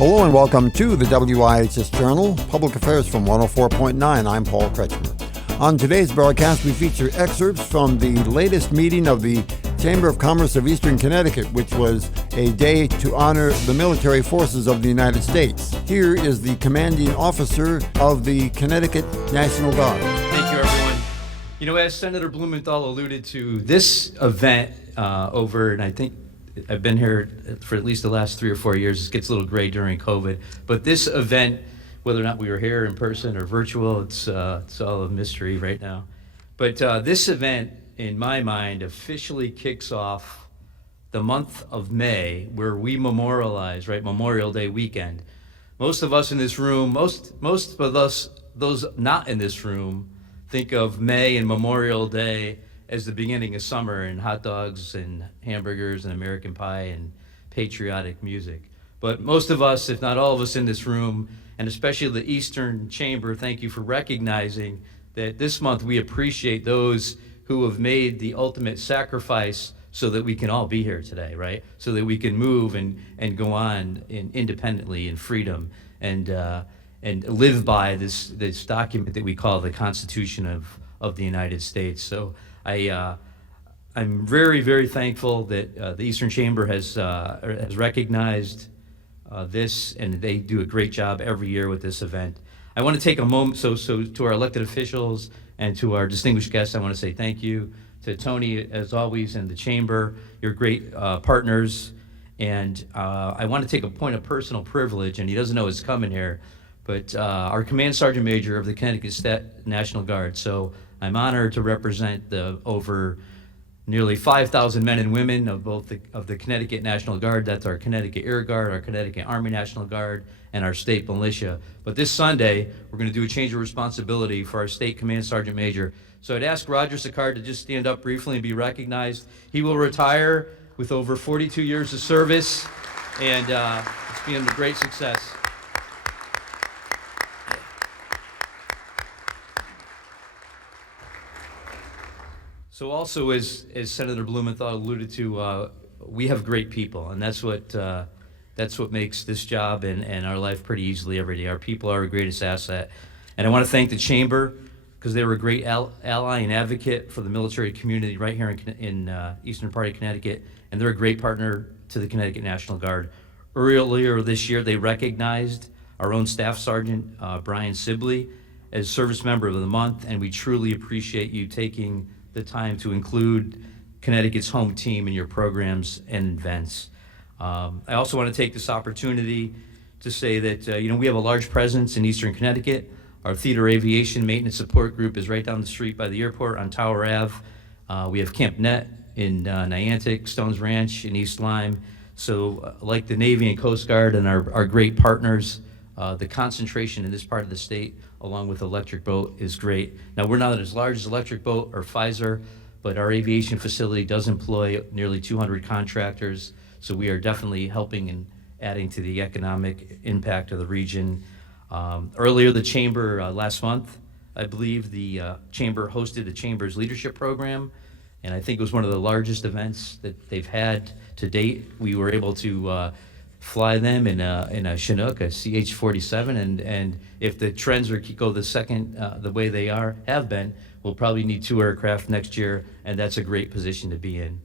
Hello and welcome to the WIHS Journal, Public Affairs from 104.9. I'm Paul Kretschmer. On today's broadcast, we feature excerpts from the latest meeting of the Chamber of Commerce of Eastern Connecticut, which was a day to honor the military forces of the United States. Here is the commanding officer of the Connecticut National Guard. Thank you, everyone. You know, as Senator Blumenthal alluded to, this event and I think I've been here for at least the last 3 or 4 years. It gets a little gray during COVID, but this event, whether or not we were here in person or virtual, it's all a mystery right now. But this event, in my mind, officially kicks off the month of May, where we memorialize, right, Memorial Day weekend. Most of us in this room, most of us, those not in this room, think of May and Memorial Day as the beginning of summer and hot dogs and hamburgers and American pie and patriotic music. But most of us, if not all of us in this room, and especially the Eastern Chamber, thank you for recognizing that this month we appreciate those who have made the ultimate sacrifice so that we can all be here today, right? So that we can move and go on independently in freedom and live by this document that we call the Constitution of the United States. So I'm very, very thankful that the Eastern Chamber has recognized this, and they do a great job every year with this event. I want to take a moment, so to our elected officials and to our distinguished guests, I want to say thank you to Tony, as always, and the Chamber. You're great partners, and I want to take a point of personal privilege, and he doesn't know it's coming here, but our Command Sergeant Major of the Connecticut National Guard. So I'm honored to represent the over nearly 5,000 men and women of both the Connecticut National Guard. That's our Connecticut Air Guard, our Connecticut Army National Guard, and our state militia. But this Sunday, we're going to do a change of responsibility for our state Command Sergeant Major. So I'd ask Roger Sicard to just stand up briefly and be recognized. He will retire with over 42 years of service, and it's been a great success. So also, as Senator Blumenthal alluded to, we have great people, and that's what makes this job and our life pretty easily every day. Our people are our greatest asset. And I want to thank the Chamber, because they were a great ally and advocate for the military community right here in eastern part of Connecticut, and they're a great partner to the Connecticut National Guard. Earlier this year, they recognized our own Staff Sergeant, Brian Sibley, as Service Member of the Month, and we truly appreciate you taking the time to include Connecticut's home team in your programs and events. I also want to take this opportunity to say that we have a large presence in Eastern Connecticut. Our Theater Aviation Maintenance Support Group is right down the street by the airport on Tower Ave. We have Camp Net in Niantic, Stones Ranch in East Lyme. So like the Navy and Coast Guard and our great partners, the concentration in this part of the state, along with Electric Boat, is great. Now, we're not as large as Electric Boat or Pfizer, but our aviation facility does employ nearly 200 contractors, so we are definitely helping and adding to the economic impact of the region. Earlier, the Chamber, last month, I believe, the Chamber hosted the Chamber's Leadership Program, and I think it was one of the largest events that they've had to date. We were able to fly them in a Chinook, a CH-47, and if the trends go the way they have been, we'll probably need 2 aircraft next year, and that's a great position to be in.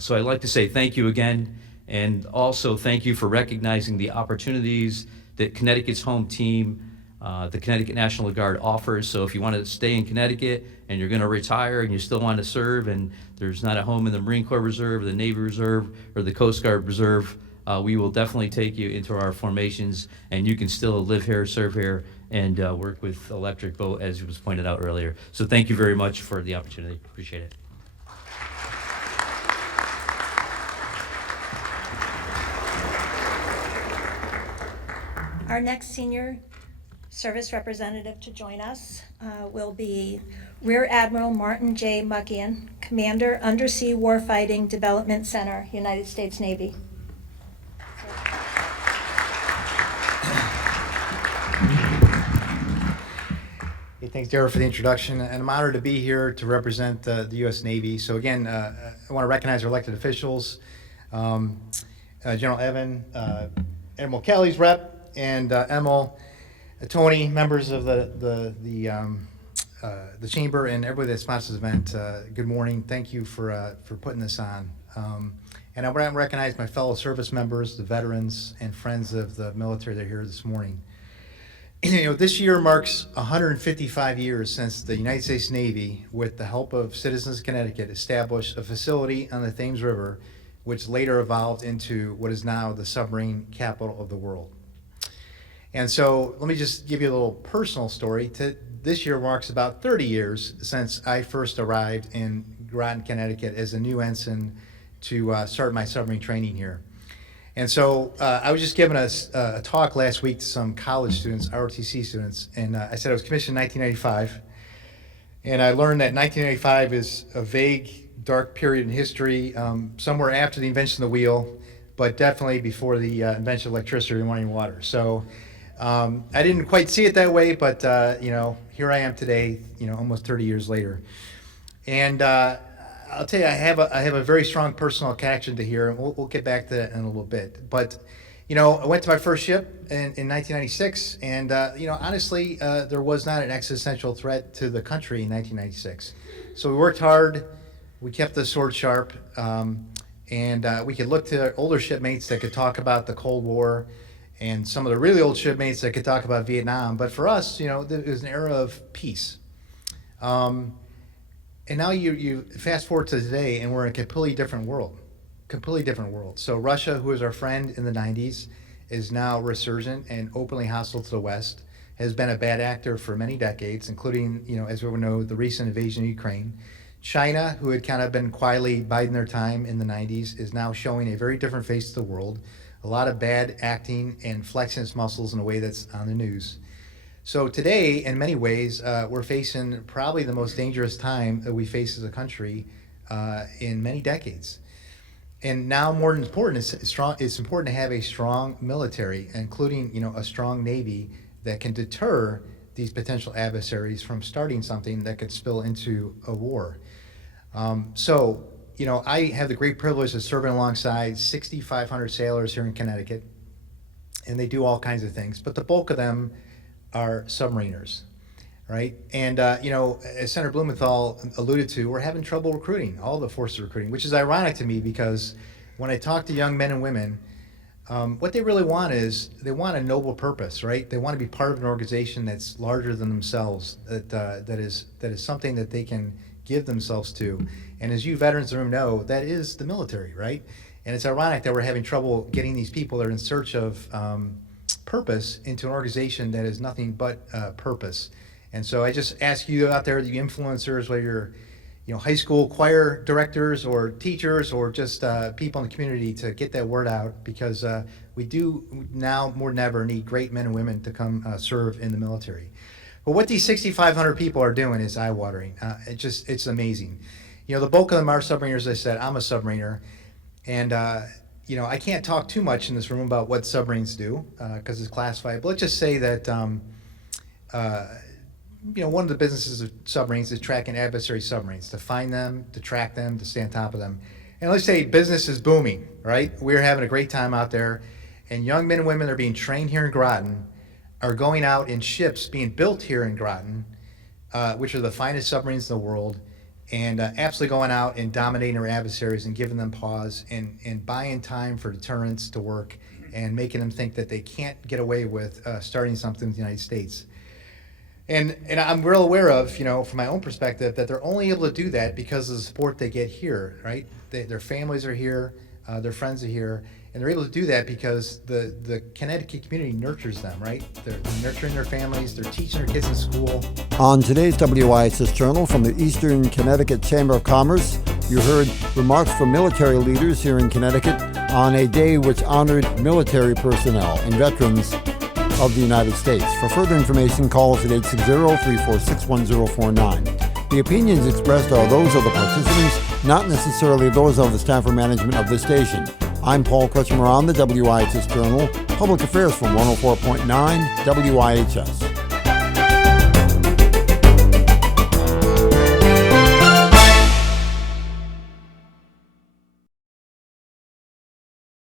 So I'd like to say thank you again, and also thank you for recognizing the opportunities that Connecticut's home team, the Connecticut National Guard, offers. So if you want to stay in Connecticut and you're going to retire and you still want to serve, and there's not a home in the Marine Corps Reserve, the Navy Reserve, or the Coast Guard Reserve, we will definitely take you into our formations, and you can still live here, serve here, and work with Electric Boat, as was pointed out earlier. So thank you very much for the opportunity. Appreciate it. Our next senior service representative to join us will be Rear Admiral Martin J. Muckian, Commander, Undersea Warfighting Development Center, United States Navy. Hey, thanks, Dara, for the introduction. And I'm honored to be here to represent the U.S. Navy. So again, I want to recognize our elected officials, General Evan, Admiral Kelly's rep, and Emil, Tony, members of the chamber, and everybody that sponsors the event. Good morning. Thank you for putting this on. And I want to recognize my fellow service members, the veterans, and friends of the military that are here this morning. You know, this year marks 155 years since the United States Navy, with the help of citizens of Connecticut, established a facility on the Thames River, which later evolved into what is now the submarine capital of the world. And so let me just give you a little personal story. This year marks about 30 years since I first arrived in Groton, Connecticut as a new ensign to start my submarine training here. And so I was just giving a talk last week to some college students, ROTC students, and I said I was commissioned in 1995. And I learned that 1995 is a vague, dark period in history, somewhere after the invention of the wheel, but definitely before the invention of electricity and running water. So I didn't quite see it that way, but you know, here I am today, you know, almost 30 years later. And I'll tell you, I have a very strong personal connection to here, and we'll get back to that in a little bit. But you know, I went to my first ship in 1996, and you know, honestly, there was not an existential threat to the country in 1996. So we worked hard, we kept the sword sharp, and we could look to older shipmates that could talk about the Cold War, and some of the really old shipmates that could talk about Vietnam. But for us, you know, it was an era of peace. And now you fast forward to today, and we're in a completely different world. So Russia, who was our friend in the 90s, is now resurgent and openly hostile to the West, has been a bad actor for many decades, including, you know, as we know, the recent invasion of Ukraine. China, who had kind of been quietly biding their time in the 90s, is now showing a very different face to the world. A lot of bad acting and flexing its muscles in a way that's on the news. So today, in many ways, we're facing probably the most dangerous time that we face as a country in many decades. And now, more important, it's important to have a strong military, including, you know, a strong Navy that can deter these potential adversaries from starting something that could spill into a war. So, you know, I have the great privilege of serving alongside 6,500 sailors here in Connecticut, and they do all kinds of things, but the bulk of them are submariners, right? And, you know, as Senator Blumenthal alluded to, we're having trouble recruiting, all the forces recruiting, which is ironic to me because when I talk to young men and women, what they really want is they want a noble purpose, right? They want to be part of an organization that's larger than themselves, that is something that they can give themselves to. And as you veterans in the room know, that is the military, right? And it's ironic that we're having trouble getting these people that are in search of purpose into an organization that is nothing but purpose. And so I just ask you out there, the influencers, whether you're, you know, high school choir directors or teachers or just people in the community, to get that word out, because we do now more than ever need great men and women to come serve in the military. But what these 6,500 people are doing is eye-watering. It's amazing. You know, the bulk of them are submariners. As I said, I'm a submariner, and you know, I can't talk too much in this room about what submarines do because it's classified. But let's just say that you know, one of the businesses of submarines is tracking adversary submarines, to find them, to track them, to stay on top of them. And let's say business is booming, right? We're having a great time out there, and young men and women that are being trained here in Groton are going out in ships being built here in Groton, which are the finest submarines in the world, and absolutely going out and dominating our adversaries and giving them pause and buying time for deterrence to work and making them think that they can't get away with starting something in the United States. And I'm real aware of, you know, from my own perspective, that they're only able to do that because of the support they get here, right? Their families are here, their friends are here, and they're able to do that because the Connecticut community nurtures them, right? They're nurturing their families, they're teaching their kids in school. On today's WIHS Journal from the Eastern Connecticut Chamber of Commerce, you heard remarks from military leaders here in Connecticut on a day which honored military personnel and veterans of the United States. For further information, call us at 860-346-1049. The opinions expressed are those of the participants, not necessarily those of the staff or management of this station. I'm Paul Kretschmer on the WIHS Journal, Public Affairs from 104.9 WIHS.